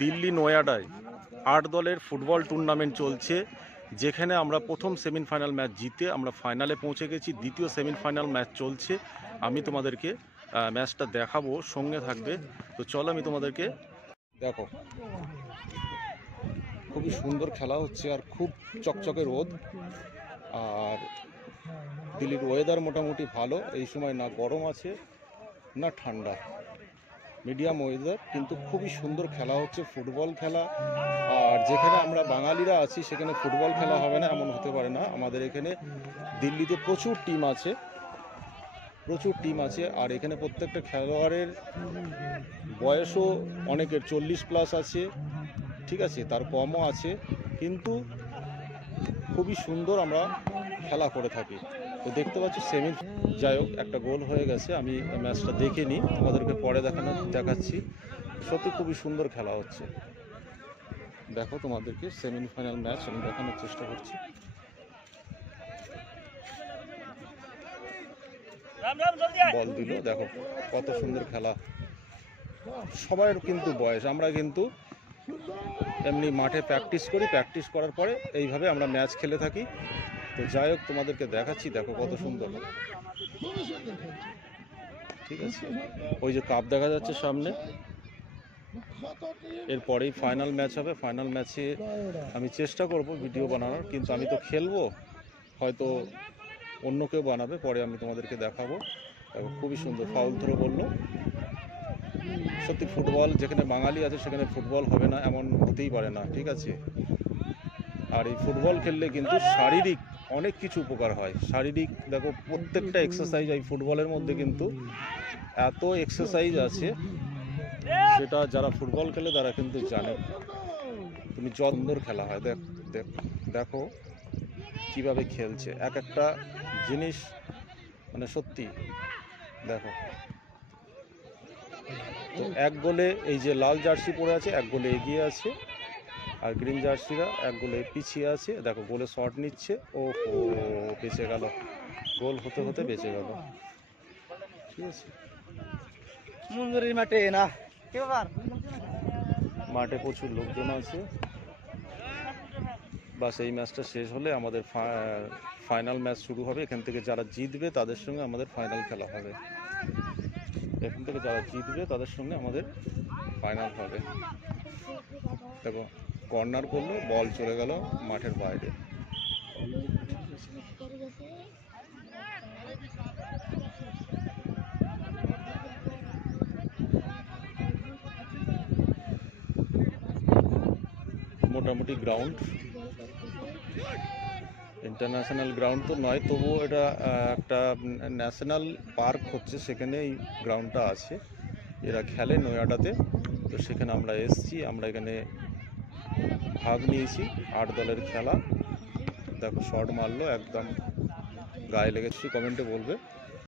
দিল্লি নয়াডায় আট দলের football tournament চলছে, যেখানে আমরা প্রথম সেমিফাইনাল ম্যাচ জিতে আমরা ফাইনালে পৌঁছে গেছি। দ্বিতীয় সেমিফাইনাল ম্যাচ চলছে। আমি তোমাদেরকে ম্যাচটা দেখাবো, সঙ্গে থাকবে। তো চলো আমি তোমাদেরকে দেখো। খুবই সুন্দর খেলা হচ্ছে আর খুব চকচকে রোদ। আর দিল্লির ওয়েদার মোটামুটি ভালো। এই সময় না গরম আছে, না ঠান্ডা। মিডিয়াম ওয়েদার, কিন্তু খুবই সুন্দর খেলা হচ্ছে, ফুটবল খেলা। আর যেখানে আমরা বাঙালিরা আছি, সেখানে ফুটবল খেলা হবে না, এমন হতে পারে না। আমাদের এখানে দিল্লিতে প্রচুর টিম আছে, প্রচুর টিম আছে। আর এখানে প্রত্যেকটা খেলোয়াড়ের বয়সও অনেকের চল্লিশ প্লাস আছে, ঠিক আছে? তার কমও আছে, কিন্তু খুবই সুন্দর আমরা খেলা করে থাকি। তো দেখতে পাচ্ছি সেমি যাই হোক একটা গোল হয়ে গেছে। আমি ম্যাচটা দেখে নিই তোমাদেরকে পরে দেখানো দেখাচ্ছি। সত্যি খুবই সুন্দর খেলা হচ্ছে। দেখো তোমাদেরকে সেমিফাইনাল ম্যাচ আমি দেখানোর চেষ্টা করছি। বল দিল দেখো কত সুন্দর খেলা। সবার কিন্তু বয়স আমরা কিন্তু এমনি মাঠে প্র্যাকটিস করি। প্র্যাকটিস করার পরে এইভাবে আমরা ম্যাচ খেলে থাকি। তো যাই হোক, তোমাদেরকে দেখাচ্ছি, দেখো কত সুন্দর। ঠিক আছে? ওই যে কাপ দেখা যাচ্ছে সামনে। এরপরেই ফাইনাল ম্যাচ হবে। ফাইনাল ম্যাচে আমি চেষ্টা করব ভিডিও বানানোর, কিন্তু আমি তো খেলব। হয়তো অন্য কেউ বানাবে, পরে আমি তোমাদেরকে দেখাবো। দেখো, খুবই সুন্দর ফাউল ধরে বলল সত্যি ফুটবল যেখানে বাঙালি আছে, সেখানে ফুটবল হবে না, এমন হতেই পারে না, ঠিক আছে? আর এই ফুটবল খেললে কিন্তু শারীরিক অনেক কিছু উপকার হয়। শারীরিক দেখো প্রত্যেকটা এক্সারসাইজ এই ফুটবলের মধ্যে কিন্তু এত এক্সারসাইজ আছে সেটা যারা ফুটবল খেলে তারা কিন্তু জানে। তুমি যন্দর খেলা হয় দেখ দেখ দেখো কীভাবে খেলছে। এক একটা জিনিস মানে সত্যি দেখো। তো এক গোলে এই যে লাল জার্সি পরে আছে এক গোলে এগিয়ে আছে। আর গ্রিন জার্সিরা এক গোলে পিছিয়ে আছে। দেখো গোলে শট নিচ্ছে। ও বেঁচে গেল। গোল হতে হতে বেঁচে গেল। ঠিক আছে। মঞ্জুরির মাঠে না। মাঠে প্রচুর লোকজন আছে। বাস এই ম্যাচটা শেষ হলে আমাদের ফাইনাল ম্যাচ শুরু হবে। এখান থেকে যারা জিতবে তাদের সঙ্গে আমাদের ফাইনাল খেলা হবে। এখান থেকে যারা জিতবে তাদের সঙ্গে আমাদের ফাইনাল হবে। দেখো কর্নার করল, বল চলে গেল মাঠের বাইরে। মোটামুটি গ্রাউন্ড ইন্টারন্যাশনাল গ্রাউন্ড তো নয়, তবুও এটা একটা ন্যাশনাল পার্ক হচ্ছে, সেখানে এই গ্রাউন্ডটা আছে। এরা খেলে নয়াডাতে তো সেখানে আমরা এসছি, আমরা এখানে ভাগ নিয়েছি আট দলের খেলা। দেখো শর্ট মারলো একদম গায়ে লেগেছি কমেন্টে বলবে।